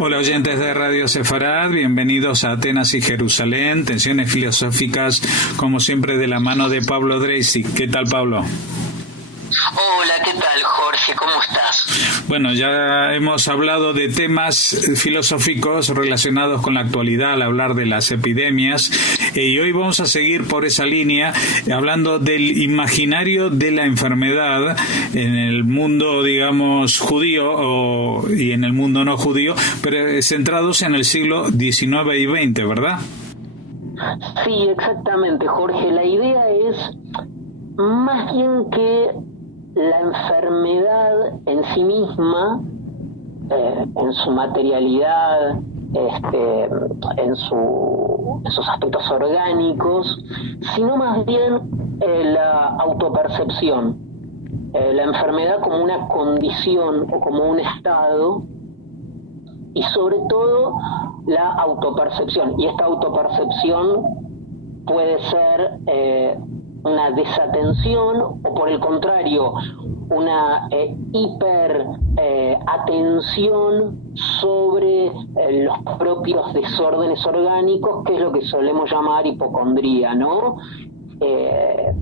Hola oyentes de Radio Sefarad, bienvenidos a Atenas y Jerusalén, tensiones filosóficas, como siempre de la mano de Pablo Dreisig. ¿Qué tal, Pablo? Hola, ¿qué tal, Jorge? ¿Cómo estás? Bueno, ya hemos hablado de temas filosóficos relacionados con la actualidad al hablar de las epidemias, y hoy vamos a seguir por esa línea hablando del imaginario de la enfermedad en el mundo, digamos, judío y en el mundo no judío, pero centrados en el siglo XIX y XX, ¿verdad? Sí, exactamente, Jorge. La idea es más bien que la enfermedad en sí misma, en su materialidad, en sus aspectos orgánicos, sino más bien la autopercepción, la enfermedad como una condición o como un estado, y sobre todo la autopercepción. Y esta autopercepción puede ser una desatención o, por el contrario, una hiperatención sobre los propios desórdenes orgánicos, que es lo que solemos llamar hipocondría, ¿no? Que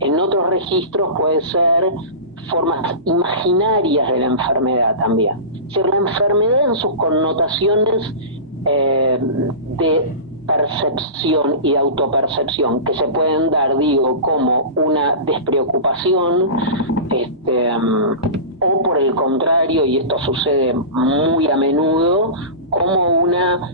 en otros registros puede ser formas imaginarias de la enfermedad también. Es decir, la enfermedad en sus connotaciones de percepción y autopercepción, que se pueden dar, digo, como una despreocupación, o por el contrario, y esto sucede muy a menudo, como una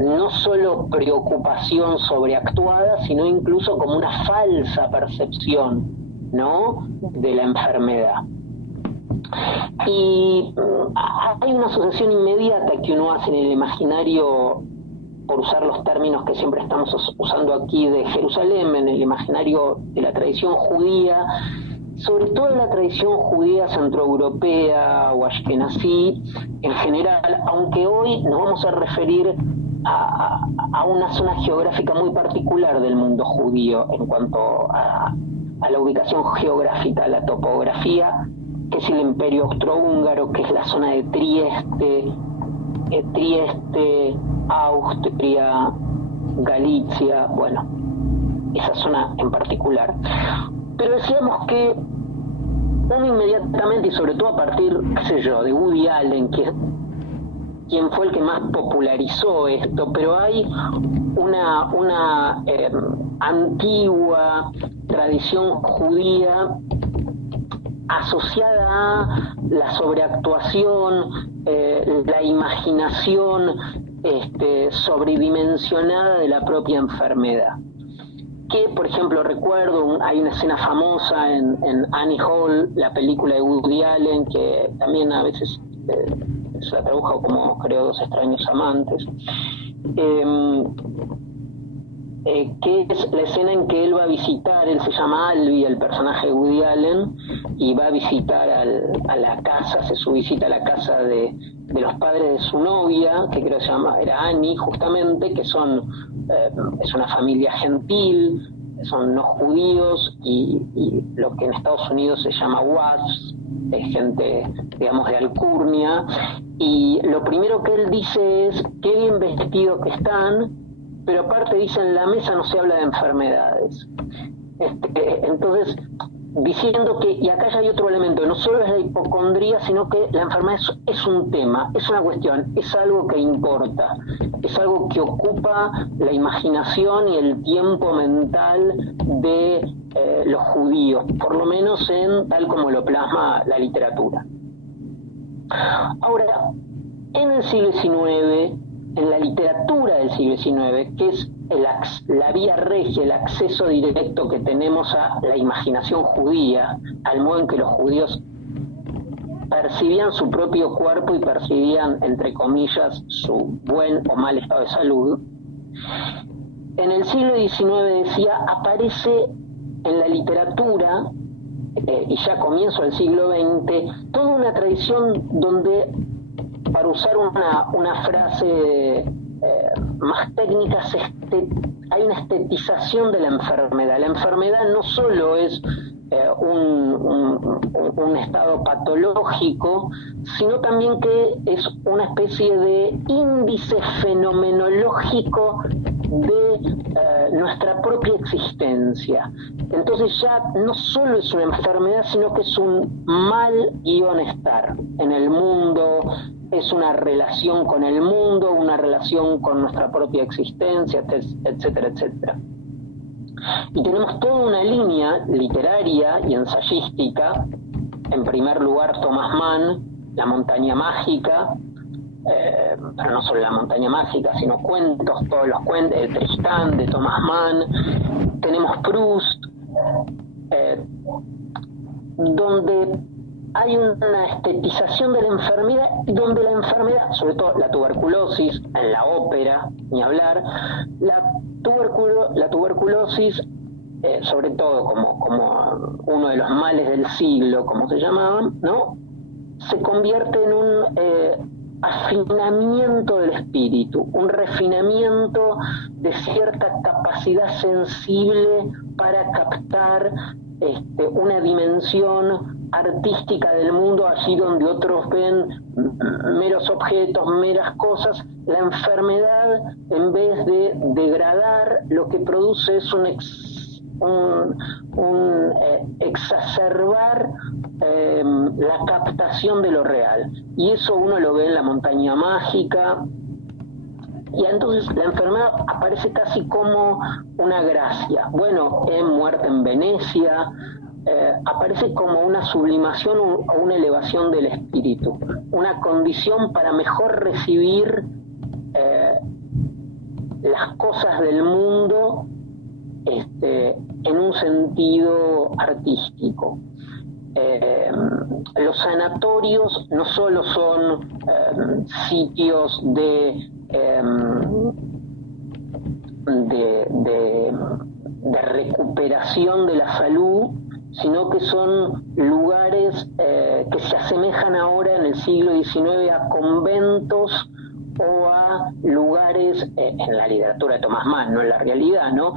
no solo preocupación sobreactuada, sino incluso como una falsa percepción, ¿no?, de la enfermedad. Y hay una asociación inmediata que uno hace en el imaginario, por usar los términos que siempre estamos usando aquí de Jerusalén, en el imaginario de la tradición judía, sobre todo en la tradición judía centroeuropea o ashkenazí en general, aunque hoy nos vamos a referir a una zona geográfica muy particular del mundo judío en cuanto a la ubicación geográfica, a la topografía, que es el Imperio Austrohúngaro, que es la zona de Trieste, Austria, Galicia, bueno, esa zona en particular. Pero decíamos que uno inmediatamente, y sobre todo a partir, qué sé yo, de Woody Allen, quien fue el que más popularizó esto, pero hay una antigua tradición judía asociada a la sobreactuación, la imaginación sobredimensionada de la propia enfermedad. Que, por ejemplo, recuerdo, hay una escena famosa en Annie Hall, la película de Woody Allen, que también a veces se la tradujo como, creo, Dos extraños amantes, que es la escena en que él va a visitar, él se llama Albi, el personaje de Woody Allen, y va a visitar a la casa, hace su visita a la casa de los padres de su novia, que creo que se llama, era Annie justamente, que es una familia gentil, son no judíos, y lo que en Estados Unidos se llama WASPs, es gente, digamos, de alcurnia, y lo primero que él dice es, qué bien vestidos que están, pero aparte dice, en la mesa no se habla de enfermedades. Entonces, diciendo que, y acá ya hay otro elemento, no solo es la hipocondría, sino que la enfermedad es un tema, es una cuestión, es algo que importa, es algo que ocupa la imaginación y el tiempo mental de los judíos, por lo menos tal como lo plasma la literatura. Ahora, en el siglo XIX, en la literatura del siglo XIX, que es la vía regia, el acceso directo que tenemos a la imaginación judía, al modo en que los judíos percibían su propio cuerpo y percibían, entre comillas, su buen o mal estado de salud, en el siglo XIX, decía, aparece en la literatura, y ya comienzo del siglo XX, toda una una tradición donde, para usar una frase más técnica, hay una estetización de la enfermedad. La enfermedad no solo es un estado patológico, sino también que es una especie de índice fenomenológico de nuestra propia existencia. Entonces ya no solo es una enfermedad, sino que es un mal-estar en el mundo, es una relación con el mundo, una relación con nuestra propia existencia, etcétera, etcétera. Y tenemos toda una línea literaria y ensayística. En primer lugar, Thomas Mann, La montaña mágica, pero no solo La montaña mágica, sino cuentos, todos los cuentos, el Tristán de Thomas Mann. Tenemos Proust, donde hay una estetización de la enfermedad, donde la enfermedad, sobre todo la tuberculosis, en la ópera, ni hablar, la tuberculosis, sobre todo como uno de los males del siglo, como se llamaban, ¿no? Se convierte en un afinamiento del espíritu, un refinamiento de cierta capacidad sensible para captar una dimensión artística del mundo, allí donde otros ven meros objetos, meras cosas. La enfermedad, en vez de degradar, lo que produce es un exacerbar la captación de lo real, y eso uno lo ve en La montaña mágica. Y entonces la enfermedad aparece casi como una gracia. Bueno, en Muerte en Venecia aparece como una sublimación o una elevación del espíritu, una condición para mejor recibir las cosas del mundo en un sentido artístico. Los sanatorios no solo son sitios de recuperación de la salud, sino que son lugares que se asemejan ahora en el siglo XIX a conventos o a lugares, en la literatura de Thomas Mann, no en la realidad, ¿no?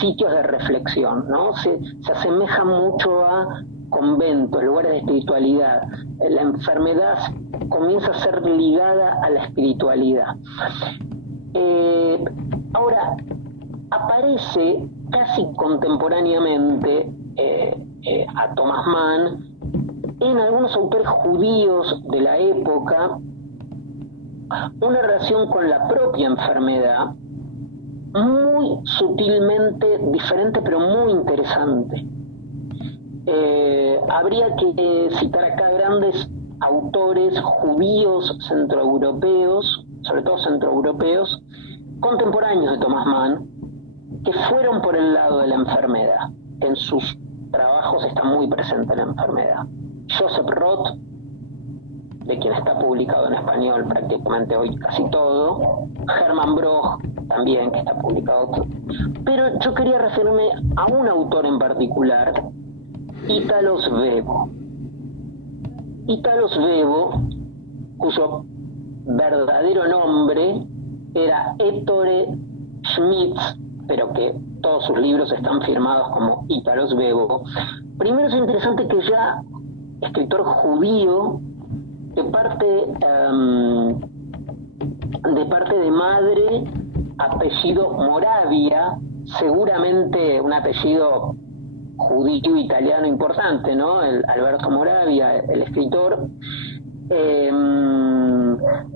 Sitios de reflexión, ¿no? Se asemejan mucho a conventos, lugares de espiritualidad. La enfermedad comienza a ser ligada a la espiritualidad. Ahora, aparece casi contemporáneamente a Thomas Mann en algunos autores judíos de la época una relación con la propia enfermedad muy sutilmente diferente, pero muy interesante. Habría que citar acá grandes autores judíos centroeuropeos, sobre todo centroeuropeos, contemporáneos de Thomas Mann, que fueron por el lado de la enfermedad. En sus trabajos está muy presente la enfermedad. Joseph Roth, de quien está publicado en español prácticamente hoy casi todo. Hermann Broch, también, que está publicado. Pero yo quería referirme a un autor en particular, Italo Svevo. Italo Svevo, cuyo verdadero nombre era Ettore Schmitz, pero que todos sus libros están firmados como Italo Svevo. Primero es interesante que ya escritor judío, de parte de madre, apellido Moravia, seguramente un apellido judío italiano importante, ¿no? Alberto Moravia, el escritor,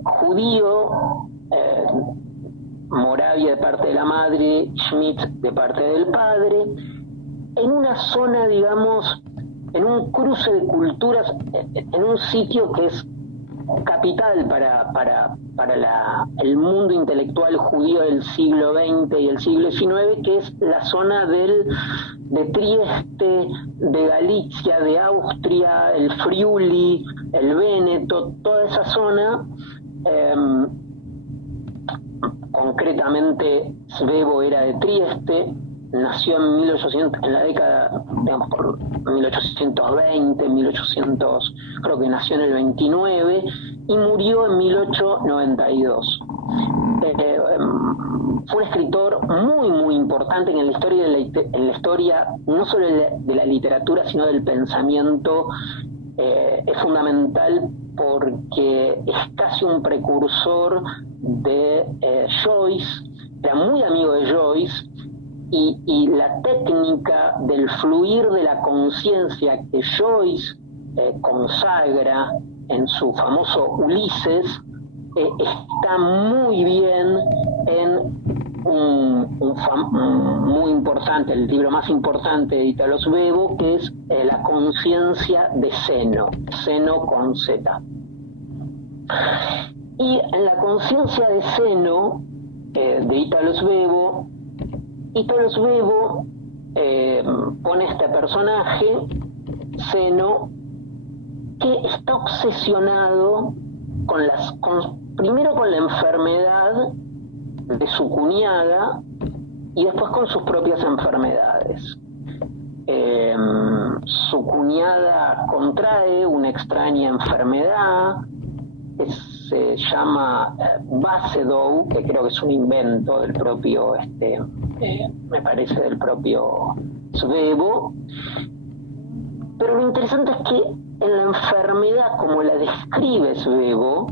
judío, Moravia de parte de la madre, Schmidt de parte del padre, en una zona, digamos, en un cruce de culturas, en un sitio que es capital para el mundo intelectual judío del siglo XX y el siglo XIX, que es la zona de Trieste, de Galicia, de Austria, el Friuli, el Véneto, toda esa zona. Concretamente Svevo era de Trieste, nació en la década, digamos, por 1820, 1800, creo que nació en el 29 y murió en 1892. Fue un escritor muy, muy importante en la historia no solo de la literatura, sino del pensamiento. Es fundamental porque es casi un precursor de Joyce, era muy amigo de Joyce, y la técnica del fluir de la conciencia que Joyce consagra en su famoso Ulises, está muy bien en muy importante, el libro más importante de Italo Svevo, que es La conciencia de Zeno, Zeno con Z. Y en la conciencia de Zeno, de Italo Svevo pone este personaje, Zeno, que está obsesionado primero con la enfermedad de su cuñada y después con sus propias enfermedades. Su cuñada contrae una extraña enfermedad que se llama Basedow, que creo que es un invento del propio, me parece del propio Svevo. Pero lo interesante es que en la enfermedad, como la describe Svevo,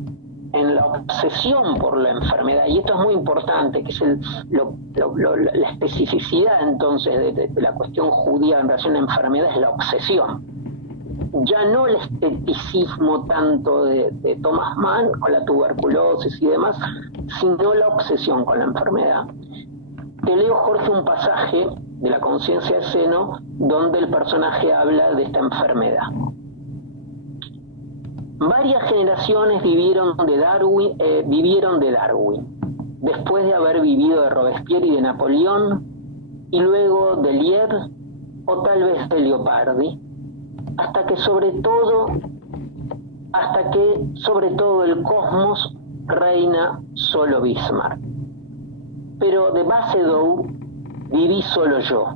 en la obsesión por la enfermedad, y esto es muy importante, que es la especificidad entonces de la cuestión judía en relación a la enfermedad, es la obsesión. Ya no el esteticismo tanto de Thomas Mann con la tuberculosis y demás, sino la obsesión con la enfermedad. Te leo, Jorge, un pasaje de La conciencia de Zeno donde el personaje habla de esta enfermedad. Varias generaciones vivieron de Darwin, después de haber vivido de Robespierre y de Napoleón, y luego de Liebig o tal vez de Leopardi, hasta que sobre todo el cosmos reina solo Bismarck. Pero de Basedow viví solo yo.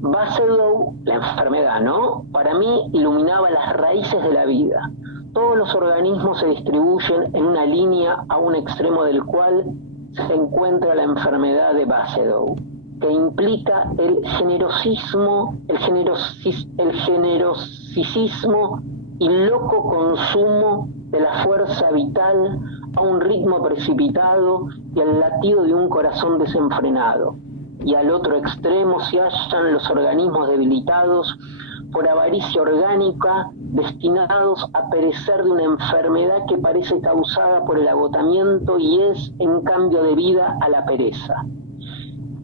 Basedow, la enfermedad, ¿no? Para mí iluminaba las raíces de la vida. Todos los organismos se distribuyen en una línea a un extremo del cual se encuentra la enfermedad de Basedow, que implica el generosismo y loco consumo de la fuerza vital a un ritmo precipitado y al latido de un corazón desenfrenado. Y al otro extremo se hallan los organismos debilitados por avaricia orgánica, destinados a perecer de una enfermedad que parece causada por el agotamiento y es, en cambio de vida, a la pereza.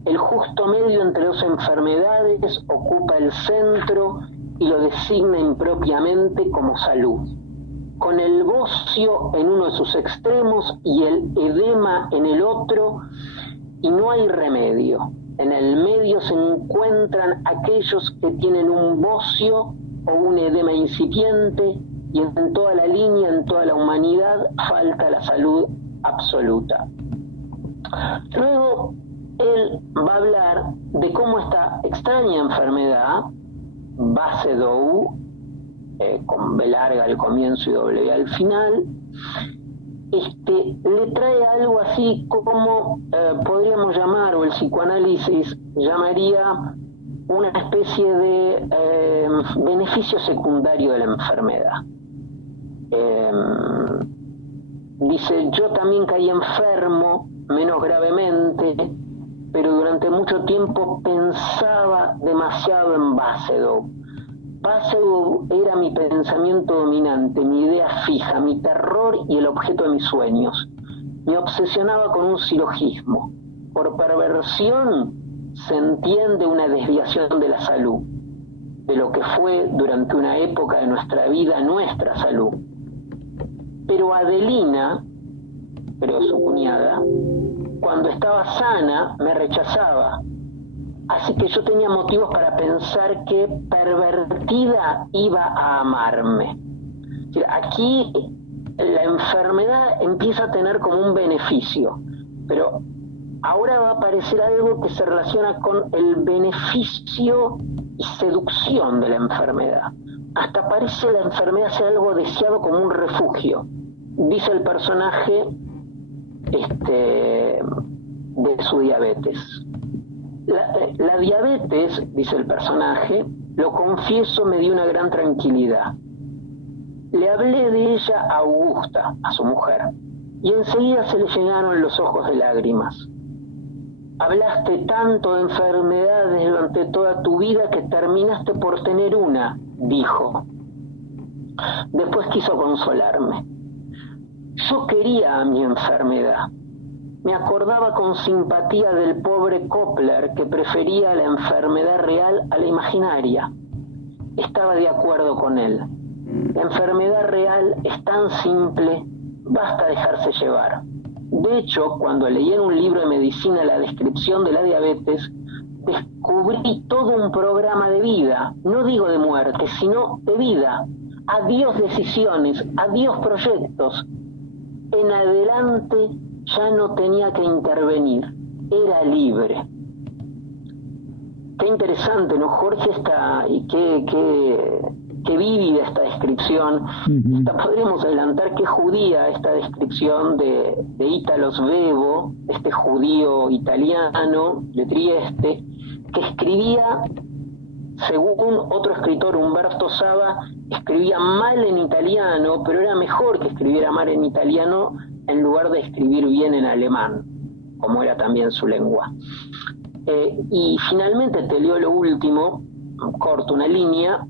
El justo medio entre dos enfermedades ocupa el centro y lo designa impropiamente como salud. Con el bocio en uno de sus extremos y el edema en el otro, y no hay remedio. En el medio se encuentran aquellos que tienen un bocio o un edema incipiente, y en toda la línea, en toda la humanidad, falta la salud absoluta. Luego, él va a hablar de cómo esta extraña enfermedad, Basedow, con B larga al comienzo y W al final, le trae algo así como podríamos llamar, o el psicoanálisis llamaría, una especie de beneficio secundario de la enfermedad. Dice, yo también caí enfermo, menos gravemente, pero durante mucho tiempo pensaba demasiado en Basedow. Basedow era mi pensamiento dominante, mi idea fija, mi terror y el objeto de mis sueños. Me obsesionaba con un silogismo. Por perversión se entiende una desviación de la salud, de lo que fue durante una época de nuestra vida nuestra salud. Pero Adelina, su cuñada, cuando estaba sana me rechazaba. Así que yo tenía motivos para pensar que pervertida iba a amarme. Aquí la enfermedad empieza a tener como un beneficio, pero ahora va a aparecer algo que se relaciona con el beneficio y seducción de la enfermedad. Hasta parece la enfermedad ser algo deseado como un refugio. Dice el personaje de su diabetes. La diabetes, dice el personaje, lo confieso, me dio una gran tranquilidad. Le hablé de ella a Augusta, a su mujer, y enseguida se le llenaron los ojos de lágrimas. Hablaste tanto de enfermedades durante toda tu vida que terminaste por tener una, dijo. Después quiso consolarme. Yo quería a mi enfermedad. Me acordaba con simpatía del pobre Copler, que prefería la enfermedad real a la imaginaria. Estaba de acuerdo con él. La enfermedad real es tan simple, basta dejarse llevar. De hecho, cuando leí en un libro de medicina la descripción de la diabetes, descubrí todo un programa de vida, no digo de muerte, sino de vida. Adiós decisiones, adiós proyectos. En adelante ya no tenía que intervenir, era libre. Qué interesante, ¿no, Jorge? Y qué vívida esta descripción. Hasta podríamos adelantar que judía esta descripción de Italo Svevo, este judío italiano de Trieste, que escribía, según otro escritor, Umberto Saba, escribía mal en italiano, pero era mejor que escribiera mal en italiano en lugar de escribir bien en alemán, como era también su lengua. Y finalmente te leo lo último, corto una línea.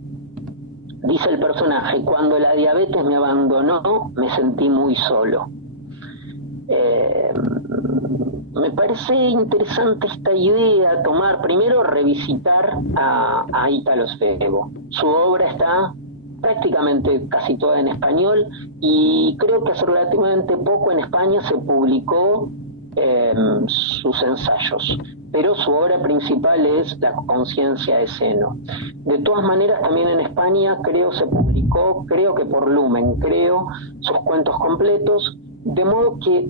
Dice el personaje: cuando la diabetes me abandonó, me sentí muy solo. Me parece interesante esta idea, revisitar a Italo Svevo. Su obra está prácticamente casi toda en español, y creo que hace relativamente poco en España se publicó sus ensayos, pero su obra principal es La conciencia de seno. De todas maneras, también en España se publicó, creo que por Lumen, sus cuentos completos, de modo que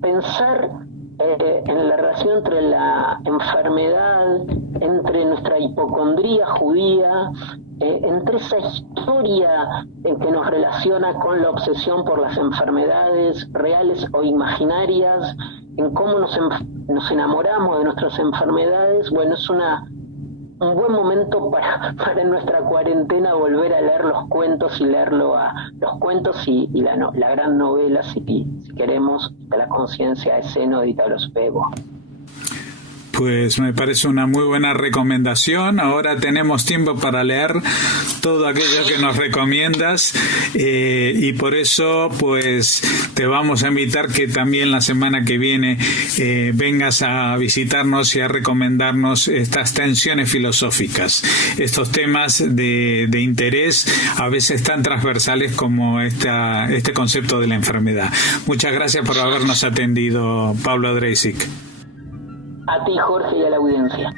pensar en la relación entre la enfermedad, entre nuestra hipocondría judía, entre esa historia que nos relaciona con la obsesión por las enfermedades reales o imaginarias, en cómo nos enamoramos de nuestras enfermedades. Bueno, es un buen momento para en nuestra cuarentena volver a leer los cuentos y la gran novela, si queremos, de La conciencia de seno de Italo Svevo. Pues me parece una muy buena recomendación. Ahora tenemos tiempo para leer todo aquello que nos recomiendas, y por eso pues te vamos a invitar que también la semana que viene vengas a visitarnos y a recomendarnos estas tensiones filosóficas, estos temas de interés, a veces tan transversales como este concepto de la enfermedad. Muchas gracias por habernos atendido, Pablo Dreisig. A ti, Jorge, y a la audiencia.